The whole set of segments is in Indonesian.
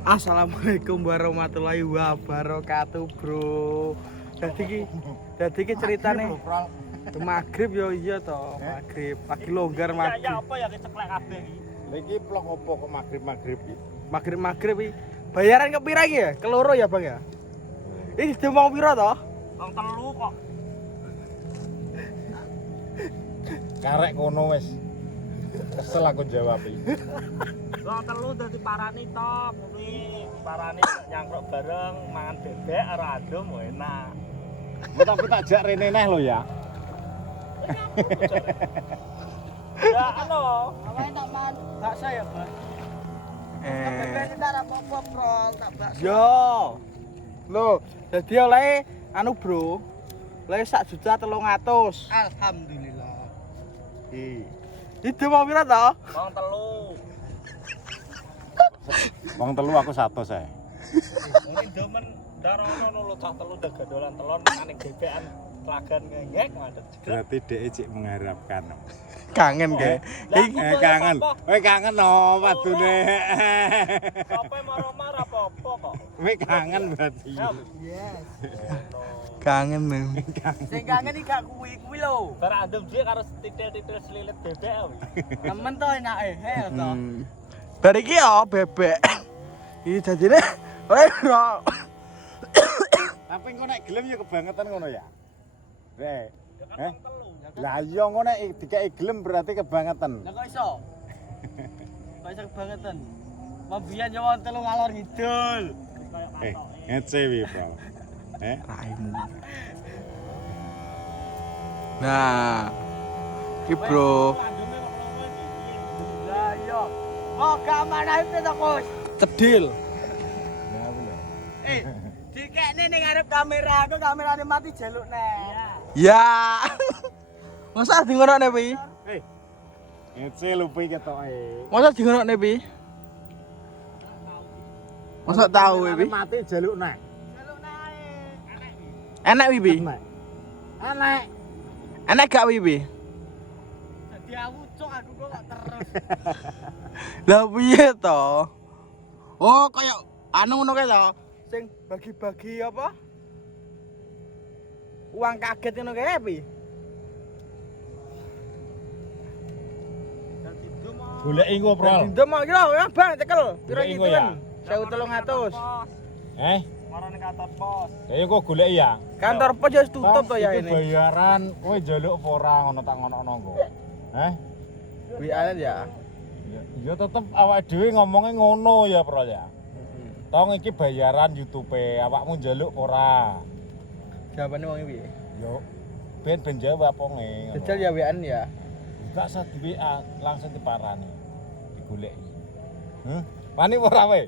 Assalamualaikum warahmatullahi wabarakatuh, Bro. Dadi ki ceritane magrib yo iya to, magrib. Pagi longgar magrib. Ya apa ya keceklek kabeh iki. Lha iki plong opo kok magrib-magrib iki? Magrib iki. Bayaran kepira iki ya? Keloro ya, Bang ya? Iki demong pira to? Wong telu kok. Karek kono wis. Kesel aku jawab iki. Wong telu dadi parani tok, kuwi parani nyangkruk bareng mangan bebek karo adem enak. Tapi tak jak rene neh lho ya. Ya halo. Apa tak man? Bakso ya, Bang? Bebek tak apa-apa, Bro, tak bakso. Yo. Loh, dadi oleh anu, Bro. Oleh 1.300.000. Alhamdulillah. Iki demong pira to? Wong telu. Wong telu aku 100 ae. Ini demen darono lho cah telu dagandolan telon maning bebekan telagan ngengek mandhet. Berarti dhek cik mengharapkan. Kangen ge. Kangen. Kowe kangen no wadune. Sopo marah-marah apa-apa kok. Kowe kangen berarti. Yes. Kangen nih. Sing kangen iki gak kuwi lho. Bar adem dhewe karo titil-titil selilit bebek kuwi. Temen to enake, hel to. Bar iki ya bebek. Iki dadine ora. Tapi engko nek gelem ya kebangetan ngono ya. Rek. Heh. Lah iya ngono nek dikeki gelem berarti kebangetan. Lah kok iso? Kok iso kebangetan? Mabiyan yo wong telu ngalor ngidul. Ngece wi, Bro. Raimu. Nah. Iki, Bro. Lah iya. Kok gak manahe to, Kus? Cedil. Dikekne ning ngarep kamera, kok kamerane mati jaluk neh. Ya. Masa di ngonokne pi? Ngece lupi ketoke. Masa di ngonokne pi? Masa tahu pi? Mati jaluk neh. Jaluk neh. Enak wi pi? Enek. Enak gak wi pi? Dadi aku cuk aku kok terus. Lah piye to? Oh, kayak anu ngono kae to. Sing bagi-bagi apa? Uang kaget ngono kae pi? Goleki engko, Bro. Ndemok kira ya, Bang, cekel. Pira Goleki iki engko ya? 1.300. Marane kantor pos. Ya kok goleki ya. Kantor pos ya tutup to ya Iki ini. bayaran kowe njaluk apa ora ngono tak ngono-ngono engko. WA-an ya. Ya tetep awake dhewe ngomongnya ngono ya, Bro ya. Tong iki bayaran YouTube-e, awakmu njaluk apa ora? Jawabane wong piye? Yo ben jawab apa nge. Jajal ya WA-an ya. Enggak usah di WA, langsung diparani. Digoleki. Wani ora kowe?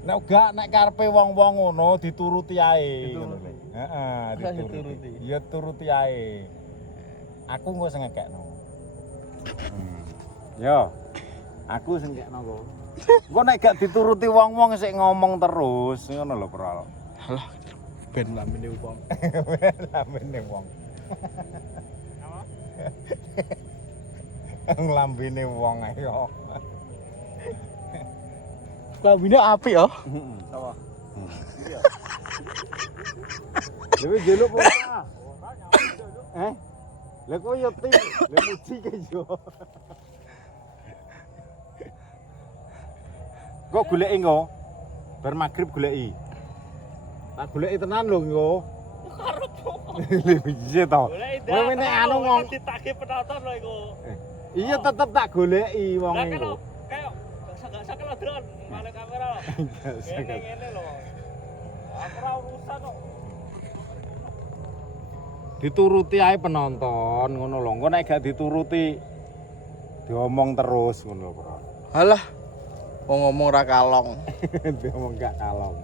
Nek gak nek karepe wong-wong ngono dituruti ae. Dituruti. Heeh, dituruti. Ya turuti ae. Aku engko sing ngekekno. Yo. Aku sing ngekekno kok. Engko nek gak dituruti wong-wong sik ngomong terus ngono lho, Bro. Halah, ben lamene wong. Lambene wong. Nglambene wong ayo. Lambene apik ya. Apa? Iya. Dewe jeluk apa ora? Lah kok yo ti, lha muji ke yo. Kok goleki engko? Bar magrib goleki. Tak goleki tenan lho engko. Karep kok. Lha piye to? Kowe nek anu ngomong ditagih penonton lho iku. iya tetep tak goleki wong Lah engko. kayak gak sakel drone malah kamera lho. Ngene lho. Aku ora urusan kok. Dituruti ae penonton ngono lho. Engko nek gak dituruti diomong terus ngono lho, Bro. Halah. Wong ngomong ra kalong. Diomong gak kalong.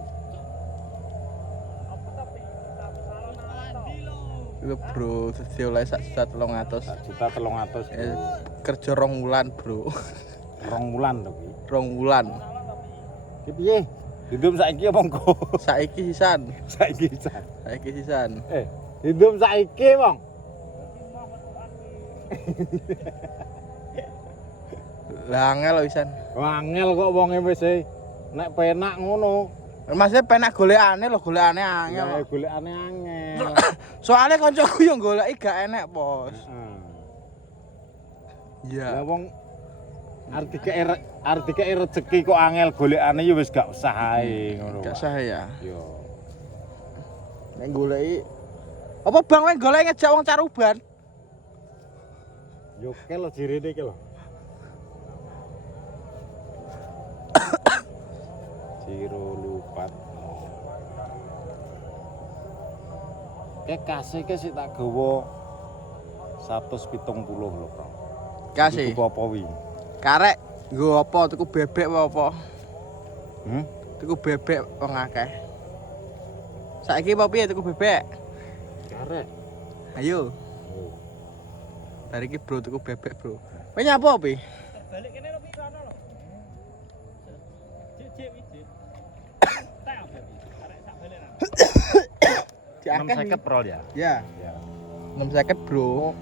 Apa tapi Andi lho. Iku, Bro, dadi oleh 1.300.000. 1.300.000. Kerja 2 wulan, Bro. 2 wulan to kuwi. 2 wulan. Ki piye? Hidum saiki apa engko? Saiki sisan. Saiki jan. Saiki sisan. Hidum saiki, Wong. Lah angel lho sisan. Angel kok wonge wis nek penak ngono. Maksudnya penak golekane lho, golekane angel. Ya golekane angel. Soale kancaku yo goleki gak enek, Bos. Heeh. Iya. Lah wong arti kek rezeki kok angel golekane ya wis gak usah ae ngono. Gak sah ya. Yo. Nek goleki apa Bang weng goleki ngejak wong Caruban? Yo kel jirene iki lho. Ciro lupat. Kasih ke sik tak gawa 170 lho, Bro. Kasih. Tuku apa wi? Karek nggo apa tuku bebek apa? Hmm? Tuku bebek wong akeh. Saiki apa piye tuku bebek? Karek. Ayo. Oh. Dari iki bro tuku bebek, Bro. Kowe nyapa pi? Balik kene lho pi kono lho. Cek iki. Tak apa pi? Arek sak balik lah. Diakeh. 650 prol ya. Ya. Ya. 650, Bro.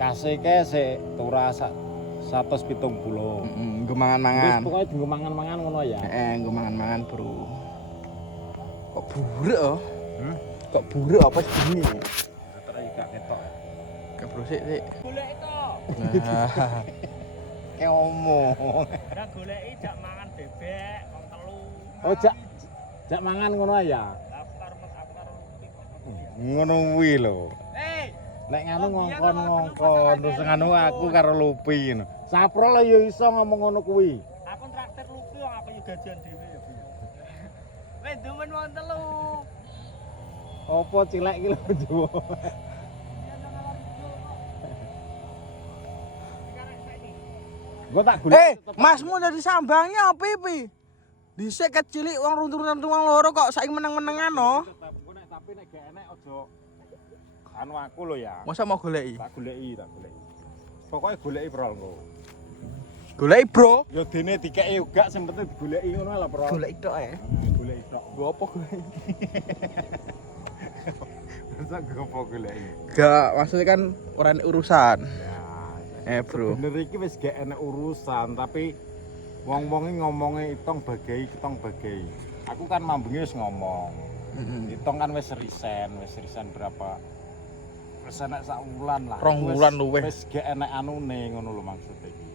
Kasih ke sik tura 170. Nggo Wis mangan-mangan. pokoke dienggo mangan-mangan ngono ya. Nggo mangan-mangan, Bro. Kok buruk oh? Hmm? Kok buruk apa jenenge? Terus gak ketok. Ke Bro sik. Golek to. Nah. Kayak omong. Ora goleki jak mangan bebek wong telu. Oh, jak mangan ngono ya. Aku karo Ngono kuwi lho. Hei, Nek nganu ngongkon terus nganu aku karo Lupi ngono. Saprol ya iso ngomong ngono kuwi. aku traktir lupi wong aku yo gajian dhewe ya, Bi. Wes demen wong telu. Apa cilek iki lho Jawa. Gua tak golek. Masmu jadi sambangnya apa pi? Dhisik kecilik wong runtutan wong loro kok saiki meneng-menengan no. Tapi nek gak enek aja anu aku lho ya. Masa mau goleki? Tak goleki. Pokoke goleki prol engko. Goleki, Bro. Ya dene dikeki uga sing penting digoleki ngono lah prol. Goleki tok Goleki tok. Gua apa goleki? Masa gua apa goleki? Gak, maksudnya kan ora enek urusan. Ya. Bro. Bener iki wis gak enek urusan, tapi wong-wonge ngomongnya itong bagai. Aku kan mambengi wis ngomong. Itong kan wis resign berapa? Wis enek sak wulan lah. 2 wulan luwih. Wis gak enek anune ngono lho maksud iki.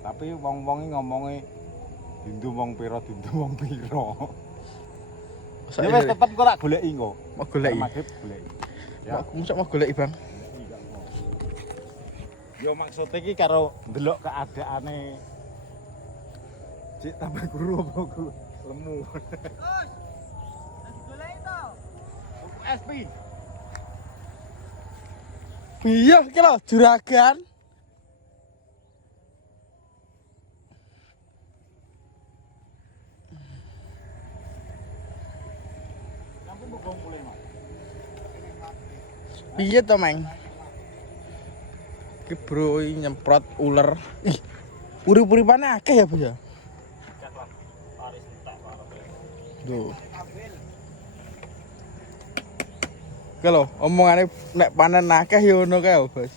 Tapi wong-wonge ngomongnya dindu wong pira. Ya wis tetep kok tak goleki kok. Mau goleki. Magrib goleki. Ya. Mau goleki, Bang. Yo maksud iki karo ndelok keadaane cik tambah guru apa guru lemu. Gus. Goleki to. SP. Iya, iki lho juragan. Lampung bogong mulai no. Piye to, Mang? Iki bro nyemprot ular. Ih, urip-uripane akeh ya, Bu ya? Duh. Oke lho, omongane nek panen akeh ya ngono kae, Bos.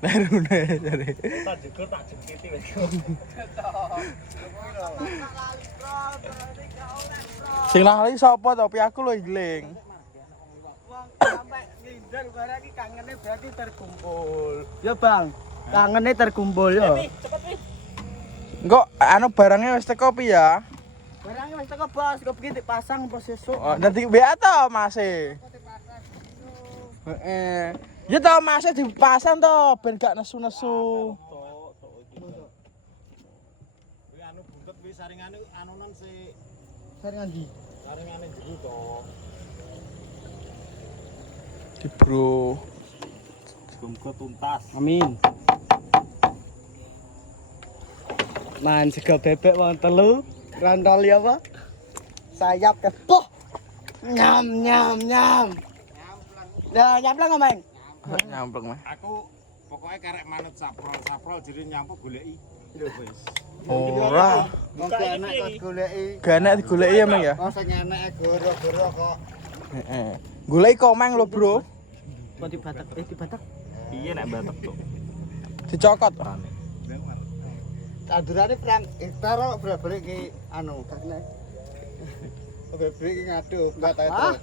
Lerune jare. tak jegur tak jekiti wis. Sing lali sapa to? Pi aku lho iling. Wong sampai ngindan barang iki kangene berarti terkumpul. Ya, Bang. Kangene terkumpul ya. Cepet pi. Engko anu barangnya wis teko pi ya? Barangnya wis teko, Bos. Kok begini dipasang pas sesuk. Oh, nanti WA to, Mas e. Heeh. Ya to, Mas e dipasang to ben gak nesu-nesu. Kuwi anu buntut kuwi saringane anunan si Saringan ndi? saringane jero to. Di bro. Gumko tuntas. Amin. Man sego bebek wong telu, rantoli apa? Sayap kepoh. Nyam. Ya, nyampleng omeng. Nyamplung mah. Aku pokoknya karek manut saprol jadi nyampu goleki. Lho wis. Ora. Wong enak kok goleki. Gak enak digoleki ya, Mang ya? Oh sing enek goro-goro kok. Heeh. Goleki kok Mang lho, Bro. Kok dibatak? Dibatak. Iya nek batek tuh. Dicokot. Tandurane perang hektar kok berbalik ki anu. Berbalik ki ngaduk, enggak tahu terus.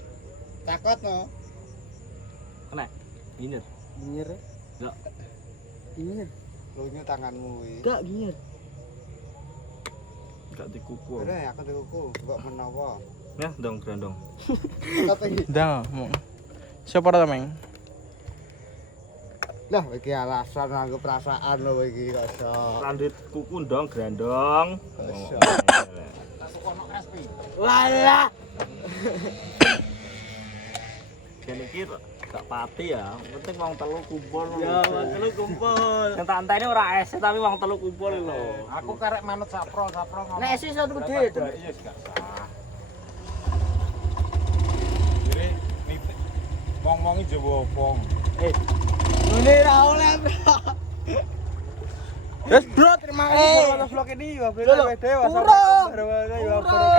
Takut no. Kena. Minir. Ginyir. Enggak. Ginyir. Lunyu tanganmu iki. Enggak ginyir. Enggak dikuku. Ora aku tuku, kok menawa. Ya, dong grandong. Apa iki? Dah, mau. Siapa ta, Meng? Lah iki alasan nganggo perasaan lho iki kok iso. Lanjut kuku dong grandong. Iso. Tasuk ono es pi. Walah. Dan iki gak pati ya. Penting wong telu kumpul. Ya, wong telu kumpul. Yang tak antene ora es tapi wong telu kumpul lho. Aku karek manut sapro ngomong. Nek esi iso tuku dhewe to. Iya gak sah. Jadi nitik wong-wongi Jawa opong. Ngene ra oleh, Bro. Yes, bro, terima kasih atas vlog ini. Wabillahi taufiq wal hidayah. Wassalamualaikum warahmatullahi wabarakatuh.